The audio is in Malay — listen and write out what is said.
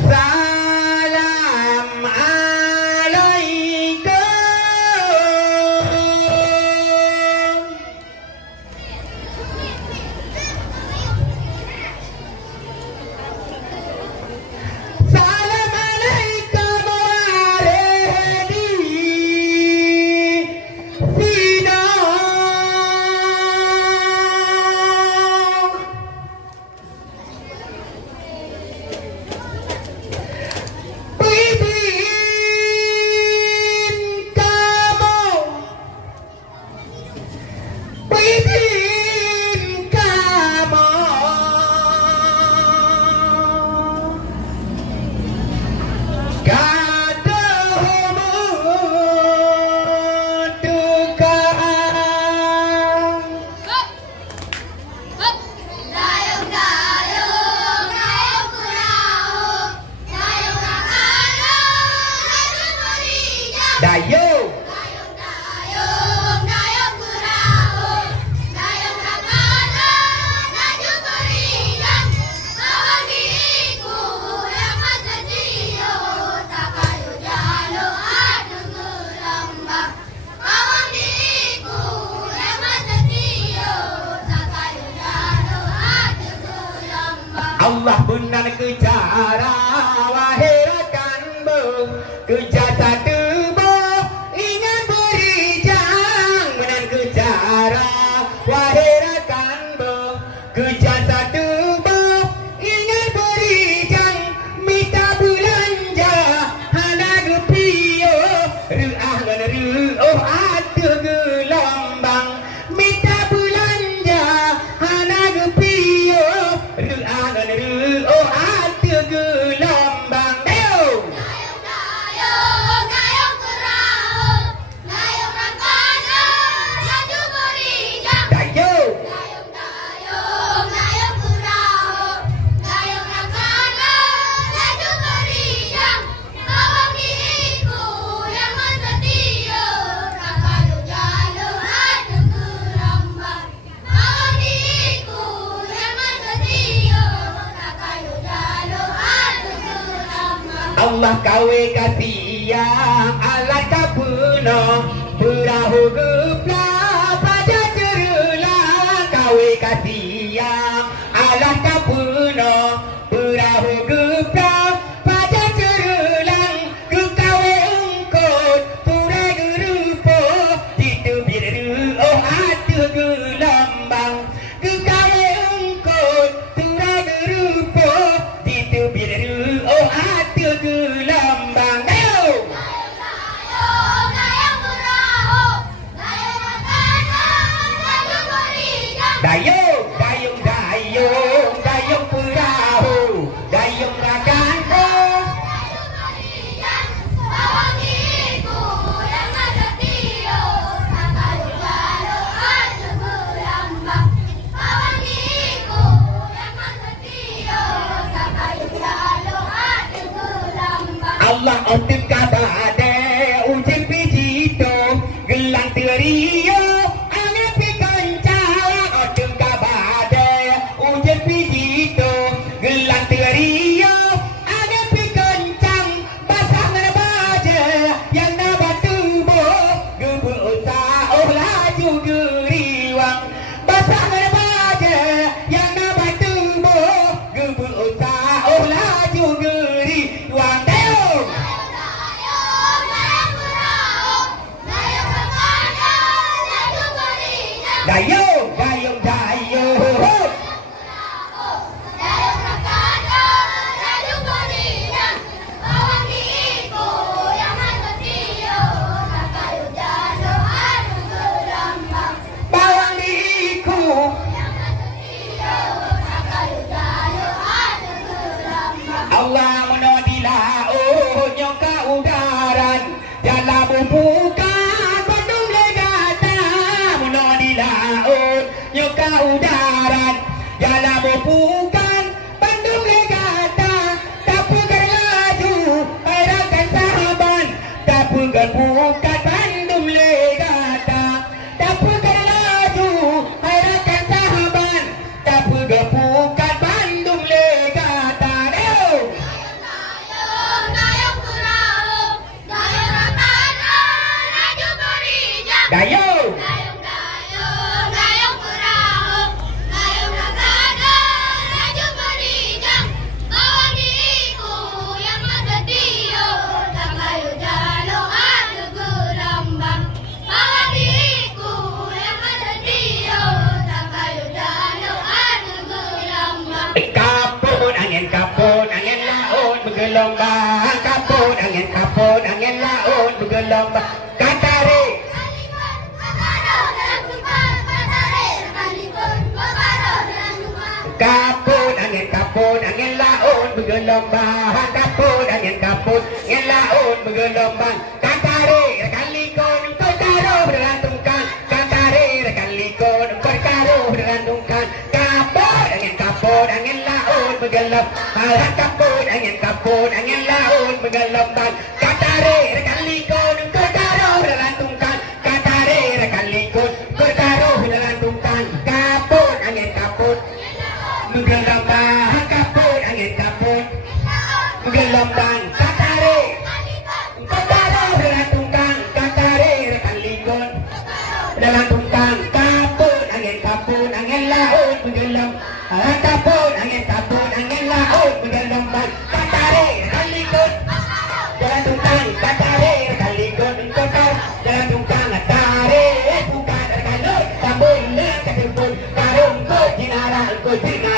Salam alaikum. Salam alaikum warahmatullahi sina. Pipin kamu, pipin kamu, katamu duka. Dayung dayung dayung perahu, dayung rakana dayung berijang. Dayung, Dayung dayung dayung perahu, dayung rakana dayung berijang. Kawan diriku yang setia, tak kayu jalur adu gelambang. Kawan diriku yang setia, tak kayu jalur adu gelambang. Allah benar kecara wahai rakan kerja satu ingat berijang benar kecara wahai rakan kerja satu ingat berijang minta belanja hana rupiah ruah dan ruah ada gelombang minta belanja hana rupiah ruah dan ruah ada gelombang. Dayung dayung dayung perahu, dayung rakana dayung berijang. Dayung, Dayung dayung dayung perahu, dayung rakana dayung berijang. Kawan diriku yang setia, tak kayu jalur adu gelambang. Kawan diriku yang setia, tak kayu jalur adu gelambang. Allah kawe kasihang alat kapuna perahu gepla pada cerulang kawe kasihang alat kapuna perahu gepla pada cerulang ke kawe ungkot turai gerupo itu biru oh ada gelambang ke kawe ungkot turai gerupo itu biru oh ada gelambang. Dayung, Dayung dayung perahu, dayung rakana dayung berijang. dayung, dayung, dayung, dayung perahu, dayung rakana. Dayung berijang. Kawan diriku yang setia, tak kayu jalur adu gelambang. Kawan diriku yang setia, tak kayu jalur adu gelambang. Allah otik kabade ucil pijito gelang terio ane pikancang otik kabade ucil pijito gelang terio ane pikancang pasangan baje yang nabatu bo gebu usah oh laju geriwang pasangan baje yang nabatu bo gebu usah oh laju geriwang. Dayung, Dayung dayung perahu, dayung rakana dayung berijang. dayung, dayung, dayung. Dayung rakana dayung berijang. Kawan diriku yang setia, tak kayu jalur adu gelambang. Bawang diiku Yang setia, tak kayu jalur adu gelambang. Allah menodila oh nyoka udaran dalam bukan Bandung legata menodila oh nyoka udaran dalam bukan Bandung legata tak pegang laju harakan sahabat tak pegang bukan Bandung legata tak pegang laju harakan sahabat tak pegang bukan Bandung legata. bergelombang. Kaput angin laut bergelombang. Katare. Kalikon, Kokaro dalam tumpang. Katare, kalikon, Kokaro dalam tumpang. Kaput angin laut bergelombang. Kaput angin laut bergelombang. Katare kalikon perkara berlantungkan. Katare kalikon perkara berlantungkan. Kaput angin laut bergelombang. Kaput angin laut bergelombang. Katare kalikon perkara berlantungkan. Katare kalikon perkara berlantungkan. Kaput menggelombang. Kaput menggelombang. Katare perkara berlantungkan. Katare kalikon berlantungkan. Kaput angin laut menggelombang. Kaput angin laut menggelombang. Katare kalikon berlantungkan. Katare kalikon perkara berlantungkan. Katare bukan kalor tambun le katepun karung ko jinara ko jinara